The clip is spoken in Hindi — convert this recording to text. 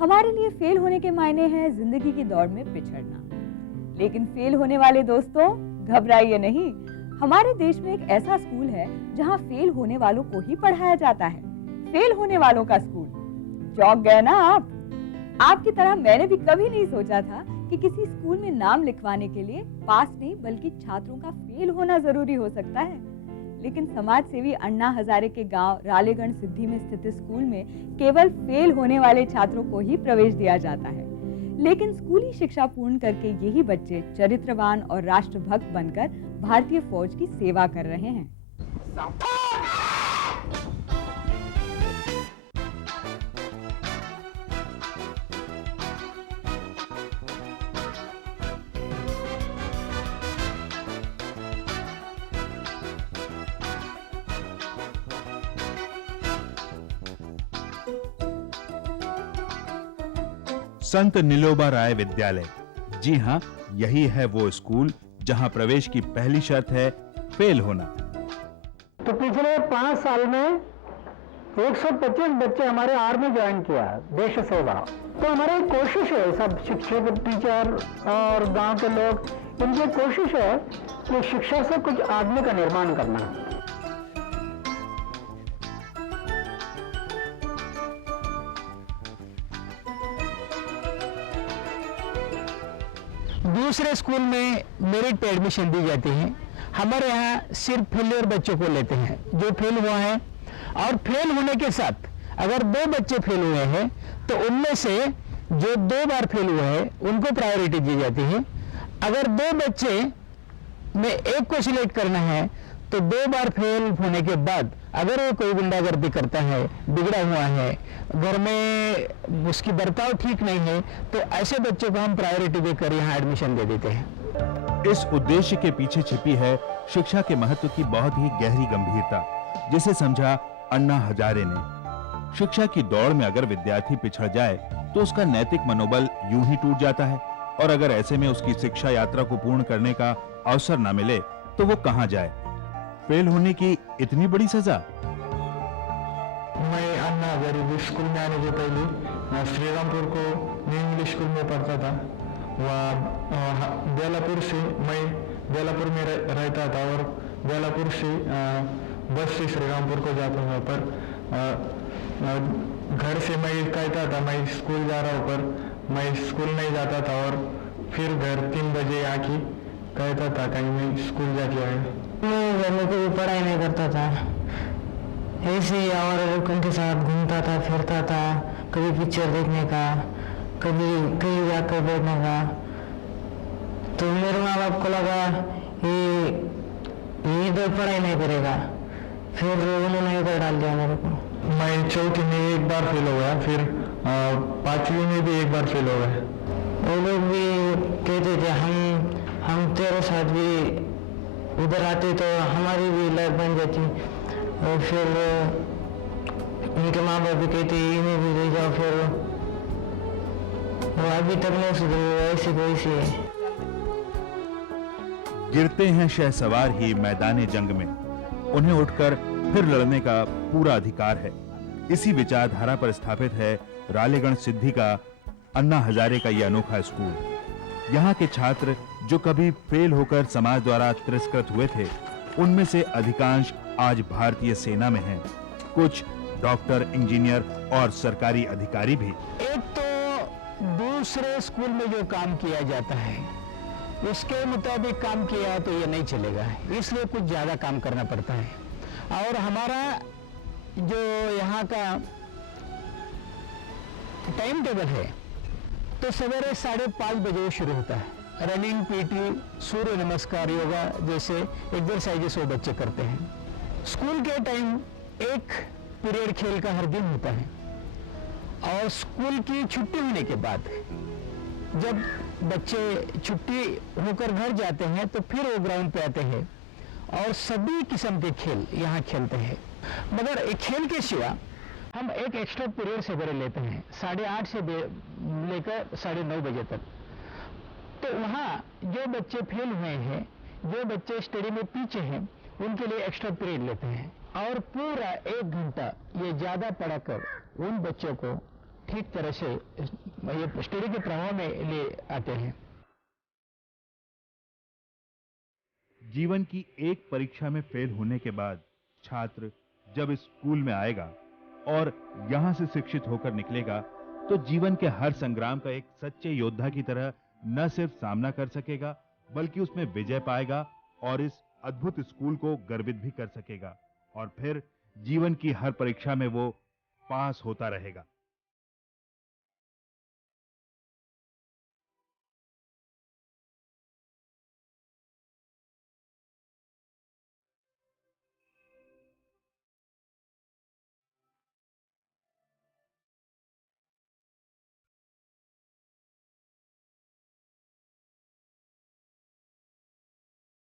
हमारे लिए फेल होने के मायने हैं जिंदगी की दौड़ में पिछड़ना। लेकिन फेल होने वाले दोस्तों, घबराइए नहीं। हमारे देश में एक ऐसा स्कूल है जहां फेल होने वालों को ही पढ़ाया जाता है। फेल होने वालों का स्कूल। चौंक गए ना आप? आपकी तरह मैंने भी कभी नहीं सोचा था कि किसी स्कूल में नाम लिखवाने के लिए पास नहीं बल्कि छात्रों का फेल होना जरूरी हो सकता है। लेकिन समाज सेवी अन्ना हजारे के गांव रालेगण सिद्धि में स्थित स्कूल में केवल फेल होने वाले छात्रों को ही प्रवेश दिया जाता है। लेकिन स्कूली शिक्षा पूर्ण करके यही बच्चे चरित्रवान और राष्ट्रभक्त बनकर भारतीय फौज की सेवा कर रहे हैं। संत नीलोबा राय विद्यालय। जी हां, यही है वो स्कूल जहां प्रवेश की पहली शर्त है फेल होना। तो पिछले 5 साल में 125 बच्चे हमारे आर्मी ज्वाइन किया, देश सेवा। तो हमारी कोशिश है, सब शिक्षक, टीचर और गांव के लोग, इनकी कोशिश है कि शिक्षा से कुछ आदमी का निर्माण करना। दूसरे स्कूल में मेरिट पे एडमिशन दी जाती है। हमारे यहाँ सिर्फ फेलियर बच्चों को लेते हैं जो फेल हुआ है, और फेल होने के साथ अगर 2 बच्चे फेल हुए हैं तो उनमें से जो 2 बार फेल हुए हैं उनको प्रायोरिटी दी जाती है। अगर 2 बच्चे में एक को सिलेक्ट करना है तो 2 बार फेल होने के बाद अगर वो कोई गुंडागर्दी करता है, बिगड़ा हुआ है, घर में उसकी बर्ताव ठीक नहीं है, तो ऐसे बच्चों को हम प्रायोरिटी देकर यहाँ एडमिशन दे देते हैं। इस उद्देश्य के पीछे छिपी है शिक्षा के महत्व की बहुत ही गहरी गंभीरता, जिसे समझा अन्ना हजारे ने। शिक्षा की दौड़ में अगर विद्यार्थी पिछड़ जाए तो उसका नैतिक मनोबल यूं ही टूट जाता है, और अगर ऐसे में उसकी शिक्षा यात्रा को पूर्ण करने का अवसर न मिले तो वो कहां जाए। फेल होने की इतनी बड़ी सजा। मैं अन्ना हजारे स्कूल में आने के पहले श्रीरामपुर को न्यू इंग्लिश स्कूल में पढ़ता था। वह बेलापुर से, मैं बेलापुर में रहता था और बेलापुर से बस से श्रीरामपुर को जाता था। पर घर से मैं कहता था मैं स्कूल जा रहा हूँ, पर मैं स्कूल नहीं जाता था और फिर घर 3 बजे आके कहता था कहीं मैं स्कूल जाके आया। मैं घर में कोई पढ़ाई नहीं करता था, ऐसे ही और लड़कों के साथ घूमता था, फिरता था, कभी पिक्चर देखने का, कभी कहीं जाकर बैठने का। तो मेरे माँ बाप को लगा ये तो पढ़ाई नहीं करेगा, फिर उन्होंने इधर डाल दिया मेरे को। मैं चौथी में एक बार फेल हो गया, फिर 5वीं में भी एक बार फेल हो गया। वो लोग भी कहते थे हम तेरे साथ भी उधर आते तो हमारी भी लाइफ बन जाती। और फिर उनके माँ बाप भी कहते इन्हें भी ले जाओ, फिर वो अभी तक नहीं सुधरे, ऐसे वैसे है। गिरते हैं शहसवार ही मैदाने जंग में, उन्हें उठकर फिर लड़ने का पूरा अधिकार है। इसी विचारधारा पर स्थापित है रालेगण सिद्धि का अन्ना हजारे का यह अनोखा स्कूल। यहाँ के छात्र जो कभी फेल होकर समाज द्वारा तिरस्कृत हुए थे, उनमें से अधिकांश आज भारतीय सेना में हैं। कुछ डॉक्टर, इंजीनियर और सरकारी अधिकारी भी। एक तो दूसरे स्कूल में जो काम किया जाता है उसके मुताबिक काम किया तो ये नहीं चलेगा, इसलिए कुछ ज्यादा काम करना पड़ता है। और हमारा जो यहाँ का टाइम टेबल है तो सवेरे 5:30 बजे शुरू होता है। रनिंग, पीटी, सूर्य नमस्कार, योगा जैसे एक्सरसाइजेस वो बच्चे करते हैं। स्कूल के टाइम एक पीरियड खेल का हर दिन होता है, और स्कूल की छुट्टी होने के बाद जब बच्चे छुट्टी होकर घर जाते हैं तो फिर वो ग्राउंड पे आते हैं और सभी किस्म के खेल यहाँ खेलते हैं। मगर एक खेल के सिवा हम एक एक्स्ट्रा पीरियड सवेरे लेते हैं 8:30 से लेकर 9:30 बजे तक। तो वहाँ जो बच्चे फेल हुए हैं, जो बच्चे स्टडी में पीछे हैं, उनके लिए एक्स्ट्रा पीरियड लेते हैं और पूरा 1 घंटा ये ज्यादा पढ़ाकर उन बच्चों को ठीक तरह से ये स्टडी के प्रवाह में ले आते हैं। जीवन की एक परीक्षा में फेल होने के बाद छात्र जब इस स्कूल में आएगा और यहां से शिक्षित होकर निकलेगा तो जीवन के हर संग्राम का एक सच्चे योद्धा की तरह न सिर्फ सामना कर सकेगा बल्कि उसमें विजय पाएगा और इस अद्भुत स्कूल को गर्वित भी कर सकेगा और फिर जीवन की हर परीक्षा में वो पास होता रहेगा।